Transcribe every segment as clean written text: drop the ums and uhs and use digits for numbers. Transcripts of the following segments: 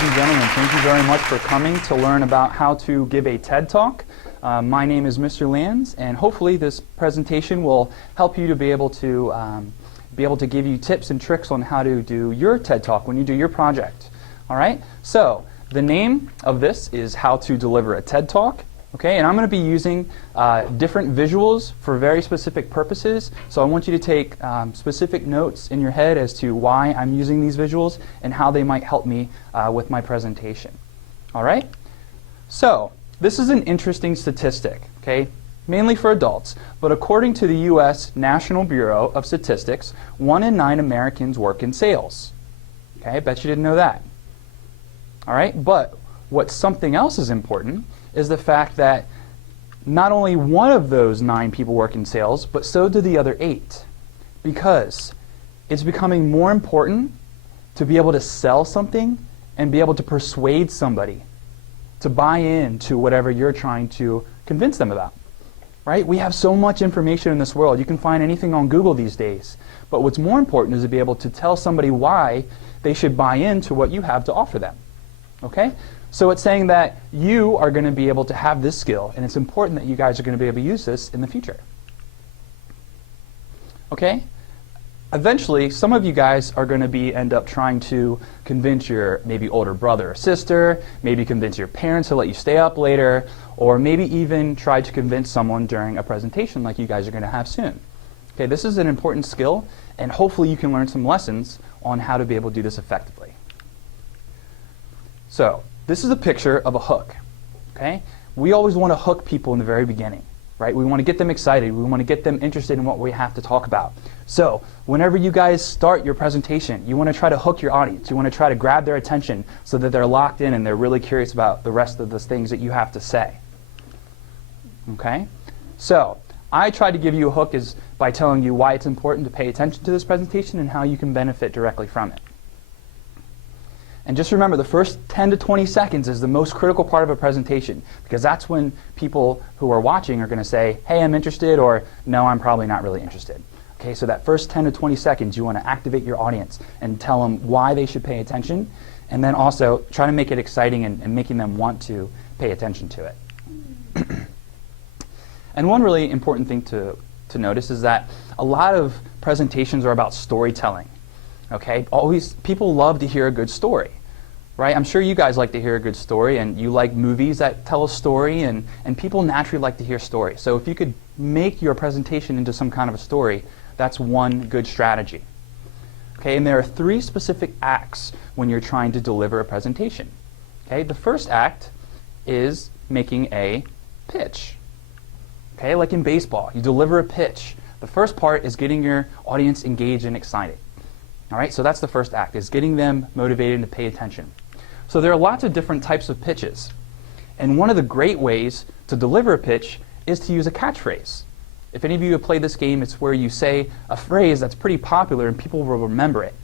ladies and gentlemen. Thank you very much for coming to learn about how to give a TED Talk. My name is Mr. Lands, and hopefully this presentation will help you to be able to give you tips and tricks on how to do your TED Talk when you do your project. All right? So the name of this is How to Deliver a TED Talk. Okay, and I'm going to be using different visuals for very specific purposes. So I want you to take specific notes in your head as to why I'm using these visuals and how they might help me with my presentation. All right? So this is an interesting statistic, okay, mainly for adults. But according to the U.S. National Bureau of Statistics, 1 in 9 Americans work in sales. Okay, I bet you didn't know that. All right, but what something else is important is the fact that not only one of those 9 people work in sales, but so do the other 8. Because it's becoming more important to be able to sell something and be able to persuade somebody to buy into whatever you're trying to convince them about. Right? We have so much information in this world. You can find anything on Google these days. But what's more important is to be able to tell somebody why they should buy into what you have to offer them. Okay? So it's saying that you are going to be able to have this skill, and it's important that you guys are going to be able to use this in the future. Okay? Eventually, some of you guys are going to end up trying to convince your maybe older brother or sister, maybe convince your parents to let you stay up later, or maybe even try to convince someone during a presentation like you guys are going to have soon. Okay, this is an important skill, and hopefully you can learn some lessons on how to be able to do this effectively. So, this is a picture of a hook. Okay? We always want to hook people in the very beginning. Right? We want to get them excited. We want to get them interested in what we have to talk about. So, whenever you guys start your presentation, you want to try to hook your audience. You want to try to grab their attention so that they're locked in and they're really curious about the rest of the things that you have to say. Okay? So, I tried to give you a hook by telling you why it's important to pay attention to this presentation and how you can benefit directly from it. And just remember, the first 10 to 20 seconds is the most critical part of a presentation, because that's when people who are watching are going to say, hey, I'm interested, or no, I'm probably not really interested. Okay, so that first 10 to 20 seconds, you want to activate your audience and tell them why they should pay attention, and then also try to make it exciting and making them want to pay attention to it. And one really important thing to notice is that a lot of presentations are about storytelling. Okay, people love to hear a good story, right? I'm sure you guys like to hear a good story, and you like movies that tell a story, and people naturally like to hear stories. So if you could make your presentation into some kind of a story, that's one good strategy. Okay, and there are 3 specific acts when you're trying to deliver a presentation. Okay, the first act is making a pitch. Okay, like in baseball, you deliver a pitch. The first part is getting your audience engaged and excited. All right, so that's the first act, is getting them motivated to pay attention. So there are lots of different types of pitches. And one of the great ways to deliver a pitch is to use a catchphrase. If any of you have played this game, it's where you say a phrase that's pretty popular and people will remember it.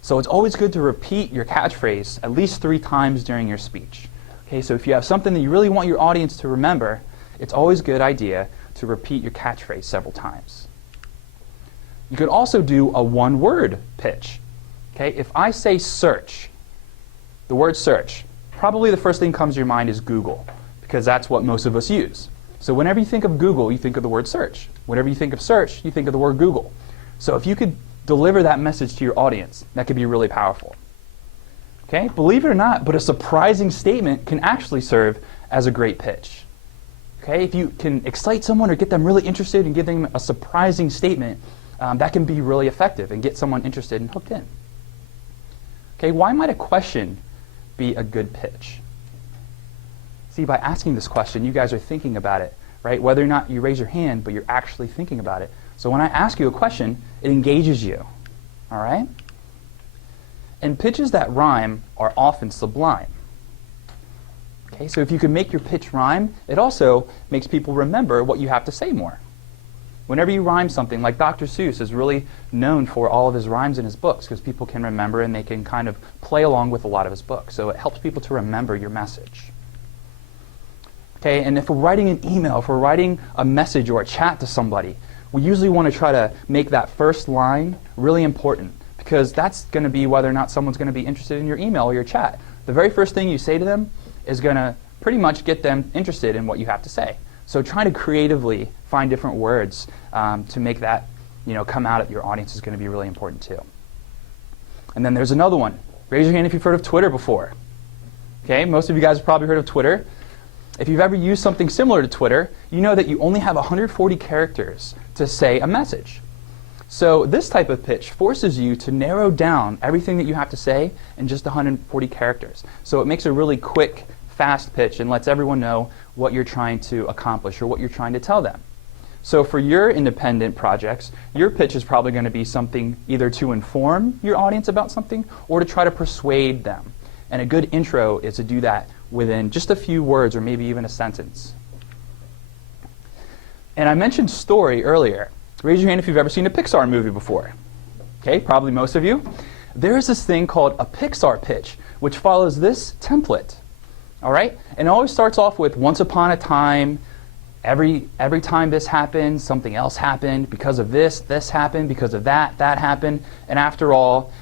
So it's always good to repeat your catchphrase at least 3 times during your speech. Okay, so if you have something that you really want your audience to remember, it's always a good idea to repeat your catchphrase several times. You could also do a one-word pitch. Okay, if I say search, the word search, probably the first thing that comes to your mind is Google, because that's what most of us use. So whenever you think of Google, you think of the word search. Whenever you think of search, you think of the word Google. So if you could deliver that message to your audience, that could be really powerful. Okay, believe it or not, but a surprising statement can actually serve as a great pitch. Okay, if you can excite someone or get them really interested and give them a surprising statement, that can be really effective and get someone interested and hooked in. Okay, why might a question be a good pitch? See, by asking this question, you guys are thinking about it, right? Whether or not you raise your hand, but you're actually thinking about it. So when I ask you a question, it engages you, all right? And pitches that rhyme are often sublime. Okay, so if you can make your pitch rhyme, it also makes people remember what you have to say more. Whenever you rhyme something, like Dr. Seuss is really known for all of his rhymes in his books, because people can remember and they can kind of play along with a lot of his books. So it helps people to remember your message. Okay, and if we're writing an email, if we're writing a message or a chat to somebody, we usually want to try to make that first line really important, because that's going to be whether or not someone's going to be interested in your email or your chat. the very first thing you say to them is going to pretty much get them interested in what you have to say. So try to creatively find different words to make that come out at your audience is going to be really important too. And then there's another one. Raise your hand if you've heard of Twitter before. Okay, most of you guys have probably heard of Twitter. If you've ever used something similar to Twitter, you know that you only have 140 characters to say a message. So this type of pitch forces you to narrow down everything that you have to say in just 140 characters. So it makes a really quick, fast pitch and lets everyone know what you're trying to accomplish or what you're trying to tell them. So for your independent projects, your pitch is probably going to be something either to inform your audience about something or to try to persuade them. And a good intro is to do that within just a few words or maybe even a sentence. And I mentioned story earlier. Raise your hand if you've ever seen a Pixar movie before. Okay, probably most of you. There is this thing called a Pixar pitch, which follows this template. All right? And it always starts off with once upon a time, every time this happened, something else happened. Because of this happened. Because of that happened. And after all,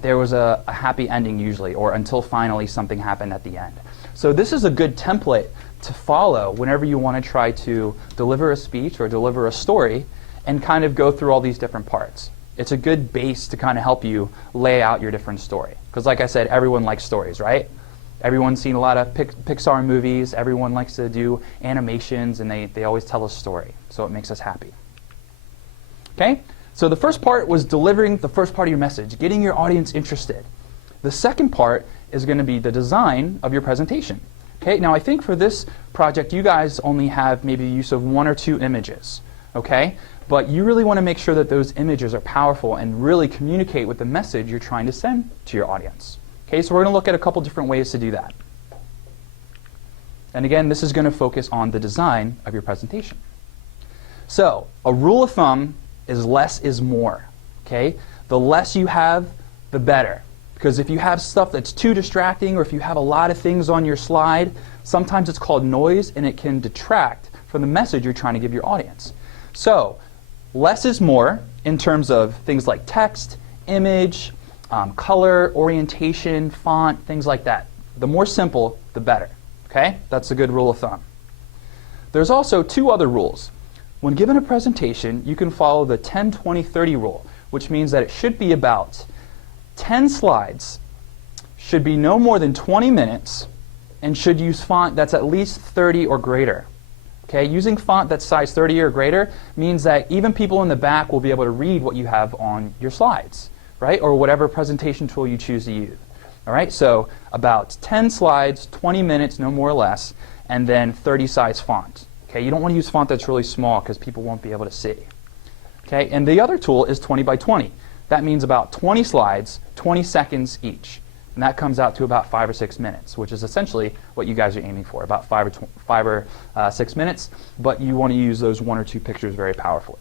there was a happy ending usually, or until finally something happened at the end. So this is a good template to follow whenever you want to try to deliver a speech or deliver a story and kind of go through all these different parts. It's a good base to kind of help you lay out your different story. Because like I said, everyone likes stories, right? Everyone's seen a lot of Pixar movies. Everyone likes to do animations, and they always tell a story. So it makes us happy. Okay? So the first part was delivering the first part of your message, getting your audience interested. The second part is going to be the design of your presentation. Okay? Now I think for this project, you guys only have maybe use of 1 or 2 images. Okay? But you really want to make sure that those images are powerful and really communicate with the message you're trying to send to your audience. Okay, so we're going to look at a couple different ways to do that. And again, this is going to focus on the design of your presentation. So, a rule of thumb is less is more. Okay? The less you have, the better. Because if you have stuff that's too distracting or if you have a lot of things on your slide, sometimes it's called noise and it can detract from the message you're trying to give your audience. So, less is more in terms of things like text, image, color, orientation, font, things like that. The more simple, the better. Okay? That's a good rule of thumb. There's also 2 other rules. When given a presentation, you can follow the 10-20-30 rule, which means that it should be about 10 slides, should be no more than 20 minutes, and should use font that's at least 30 or greater. Okay? Using font that's size 30 or greater means that even people in the back will be able to read what you have on your slides, right? Or whatever presentation tool you choose to use. All right? So about 10 slides, 20 minutes, no more or less, and then 30 size font. Okay? You don't want to use font that's really small because people won't be able to see. Okay? And the other tool is 20 by 20. That means about 20 slides, 20 seconds each. And that comes out to about 5 or 6 minutes, which is essentially what you guys are aiming for, about 5 or 6 minutes. But you want to use those 1 or 2 pictures very powerfully.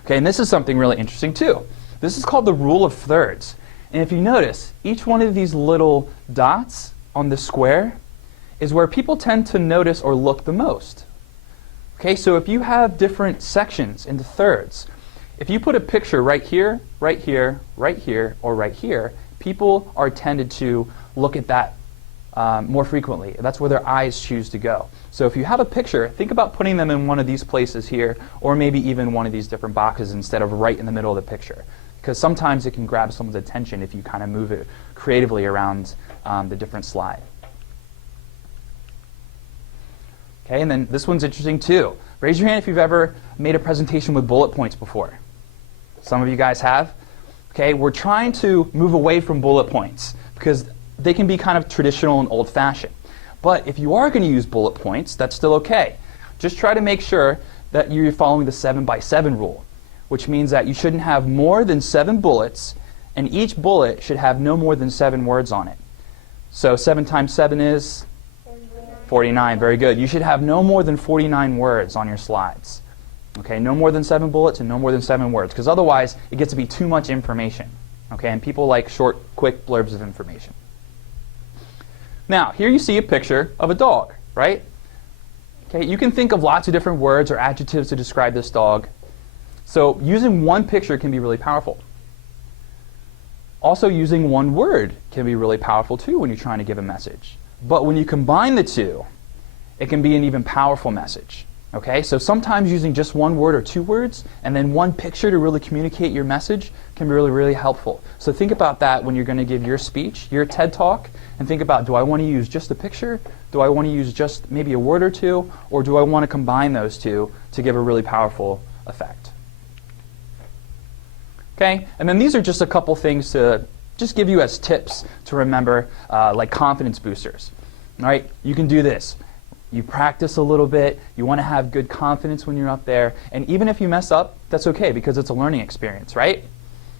Okay, and this is something really interesting too. This is called the rule of thirds. And if you notice, each one of these little dots on the square is where people tend to notice or look the most. Okay, so if you have different sections into thirds, if you put a picture right here, right here, right here, or right here, people are tended to look at that more frequently. That's where their eyes choose to go. So if you have a picture, think about putting them in one of these places here, or maybe even one of these different boxes instead of right in the middle of the picture. Because sometimes it can grab someone's attention if you kind of move it creatively around the different slide. Okay, and then this one's interesting too. Raise your hand if you've ever made a presentation with bullet points before. Some of you guys have. Okay, we're trying to move away from bullet points because they can be kind of traditional and old-fashioned. But if you are going to use bullet points, that's still okay. Just try to make sure that you're following the 7 by 7 rule, which means that you shouldn't have more than 7 bullets, and each bullet should have no more than 7 words on it. So 7 times 7 is 49. Very good. You should have no more than 49 words on your slides. Okay, no more than 7 bullets and no more than 7 words, because otherwise it gets to be too much information. Okay, and people like short, quick blurbs of information. Now, here you see a picture of a dog, right? Okay, you can think of lots of different words or adjectives to describe this dog. So using one picture can be really powerful. Also, using one word can be really powerful too when you're trying to give a message. But when you combine the two, it can be an even powerful message. Okay, so sometimes using just one word or two words and then one picture to really communicate your message can be really, really helpful. So think about that when you're going to give your speech, your TED Talk, and think about, do I want to use just a picture? Do I want to use just maybe a word or two? Or do I want to combine those two to give a really powerful effect? Okay, and then these are just a couple things to just give you as tips to remember, like confidence boosters. All right, you can do this. You practice a little bit, you want to have good confidence when you're up there, and even if you mess up, that's okay because it's a learning experience, right?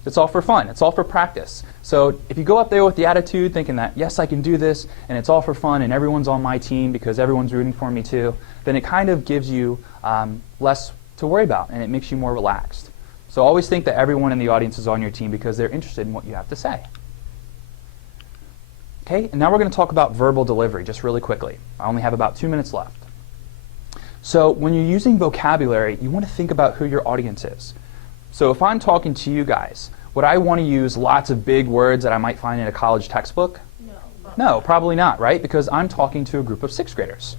It's all for fun, it's all for practice. So if you go up there with the attitude thinking that, yes, I can do this, and it's all for fun, and everyone's on my team because everyone's rooting for me too, then it kind of gives you less to worry about, and it makes you more relaxed. So always think that everyone in the audience is on your team because they're interested in what you have to say. Okay, and now we're going to talk about verbal delivery just really quickly. I only have about 2 minutes left. So when you're using vocabulary, you want to think about who your audience is. So if I'm talking to you guys, would I want to use lots of big words that I might find in a college textbook? No, probably not, right? Because I'm talking to a group of 6th graders.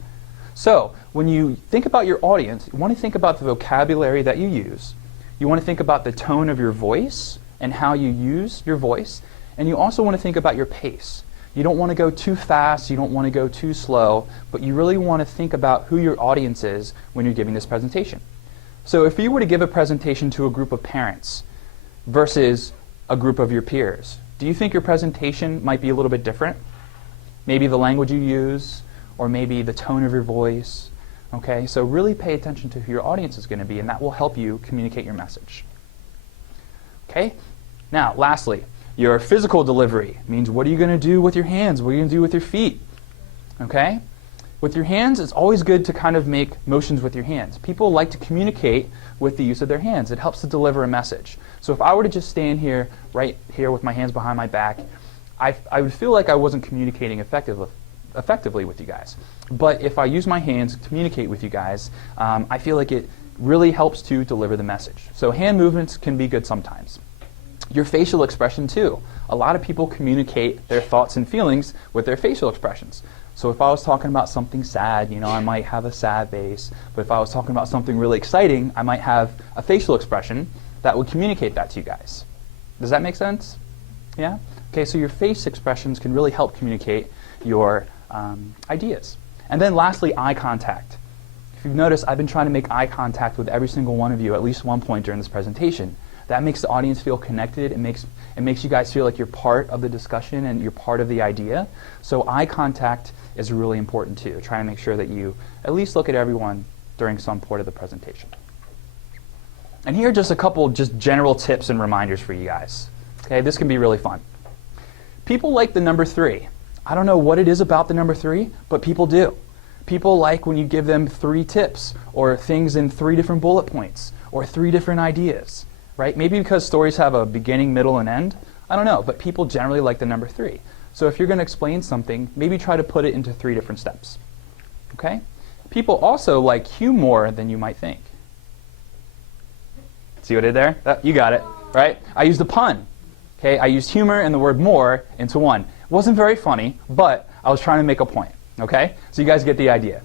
So when you think about your audience, you want to think about the vocabulary that you use. You want to think about the tone of your voice and how you use your voice. And you also want to think about your pace. You don't want to go too fast, you don't want to go too slow, but you really want to think about who your audience is when you're giving this presentation. So if you were to give a presentation to a group of parents versus a group of your peers, do you think your presentation might be a little bit different? Maybe the language you use, or maybe the tone of your voice. Okay, so really pay attention to who your audience is going to be, and that will help you communicate your message. Okay, now lastly, your physical delivery means what are you going to do with your hands? What are you going to do with your feet? Okay? With your hands, it's always good to kind of make motions with your hands. People like to communicate with the use of their hands. It helps to deliver a message. So if I were to just stand here, right here with my hands behind my back, I would feel like I wasn't communicating effectively with you guys. But if I use my hands to communicate with you guys, I feel like it really helps to deliver the message. So hand movements can be good sometimes. Your facial expression too. A lot of people communicate their thoughts and feelings with their facial expressions. So if I was talking about something sad, I might have a sad face. But if I was talking about something really exciting, I might have a facial expression that would communicate that to you guys. Does that make sense? Yeah? Okay, so your face expressions can really help communicate your ideas. And then lastly, eye contact. If you've noticed, I've been trying to make eye contact with every single one of you at least one point during this presentation. That makes the audience feel connected. It makes you guys feel like you're part of the discussion and you're part of the idea. So eye contact is really important too. Try to make sure that you at least look at everyone during some part of the presentation. And here are just a couple just general tips and reminders for you guys. Okay, this can be really fun. People like the number 3. I don't know what it is about the number 3, but people do. People like when you give them 3 tips or things in 3 different bullet points or 3 different ideas. Right? Maybe because stories have a beginning, middle, and end. I don't know, but people generally like the number 3. So if you're going to explain something, maybe try to put it into 3 different steps. Okay? People also like Hugh more than you might think. See what I did there? You got it, right? I used a pun. Okay? I used humor and the word more into one. It wasn't very funny, but I was trying to make a point. Okay? So you guys get the idea.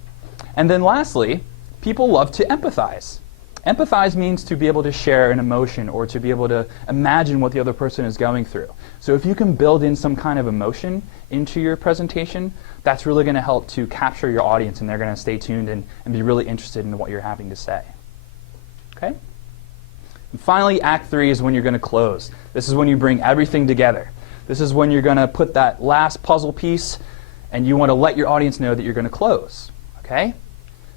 And then lastly, people love to empathize. Empathize means to be able to share an emotion or to be able to imagine what the other person is going through. So if you can build in some kind of emotion into your presentation, that's really going to help to capture your audience and they're going to stay tuned and be really interested in what you're having to say. Okay? And finally, Act 3 is when you're going to close. This is when you bring everything together. This is when you're going to put that last puzzle piece and you want to let your audience know that you're going to close. Okay?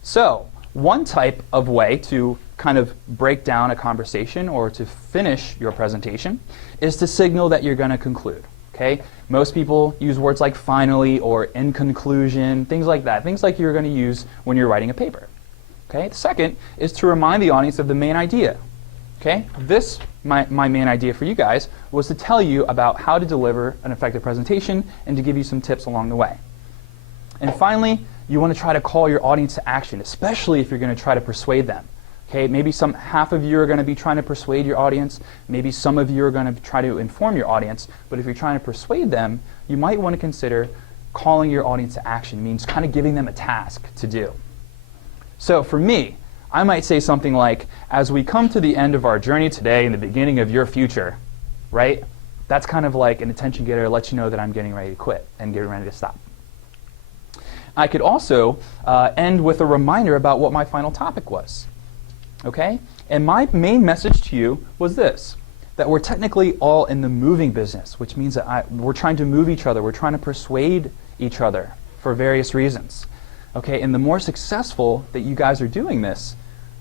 So, one type of way to kind of break down a conversation or to finish your presentation is to signal that you're going to conclude. Okay? Most people use words like finally or in conclusion, things like that, things like you're going to use when you're writing a paper. Okay? The second is to remind the audience of the main idea. Okay? My main idea for you guys was to tell you about how to deliver an effective presentation and to give you some tips along the way. And finally, you want to try to call your audience to action, especially if you're going to try to persuade them. Okay, maybe half of you are going to be trying to persuade your audience. Maybe some of you are going to try to inform your audience. But if you're trying to persuade them, you might want to consider calling your audience to action. It means kind of giving them a task to do. So for me, I might say something like, as we come to the end of our journey today and the beginning of your future, right? That's kind of like an attention getter to let you know that I'm getting ready to quit and getting ready to stop. I could also end with a reminder about what my final topic was. Okay? And my main message to you was this, that we're technically all in the moving business, which means that we're trying to move each other. We're trying to persuade each other for various reasons. Okay? And the more successful that you guys are doing this,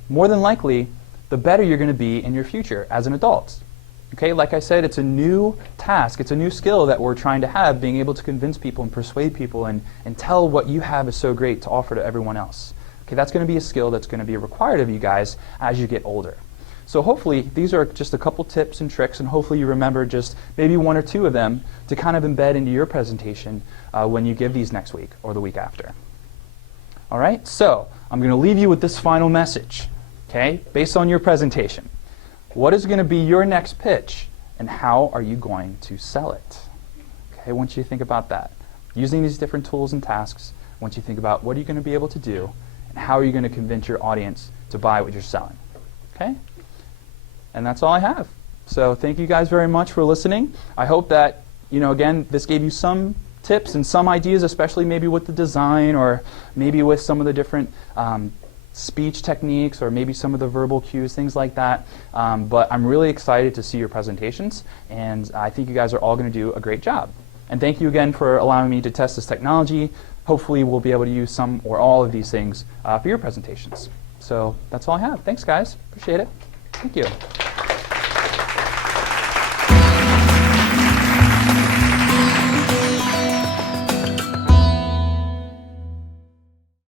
more than likely, the better you're going to be in your future as an adult. Okay? Like I said, it's a new task. It's a new skill that we're trying to have, being able to convince people and persuade people and tell what you have is so great to offer to everyone else. Okay, that's going to be a skill that's going to be required of you guys as you get older. So hopefully these are just a couple tips and tricks, and hopefully you remember just maybe one or two of them to kind of embed into your presentation when you give these next week or the week after. All right, so I'm going to leave you with this final message, okay, based on your presentation. What is going to be your next pitch, and how are you going to sell it? Okay, I want you to think about that. Using these different tools and tasks, I want you to think about what are you going to be able to do, and how are you going to convince your audience to buy what you're selling? Okay? And that's all I have. So thank you guys very much for listening. I hope that, again, this gave you some tips and some ideas, especially maybe with the design or maybe with some of the different speech techniques or maybe some of the verbal cues, things like that. But I'm really excited to see your presentations, and I think you guys are all going to do a great job. And thank you again for allowing me to test this technology. Hopefully we'll be able to use some or all of these things for your presentations. So that's all I have. Thanks, guys. Appreciate it. Thank you.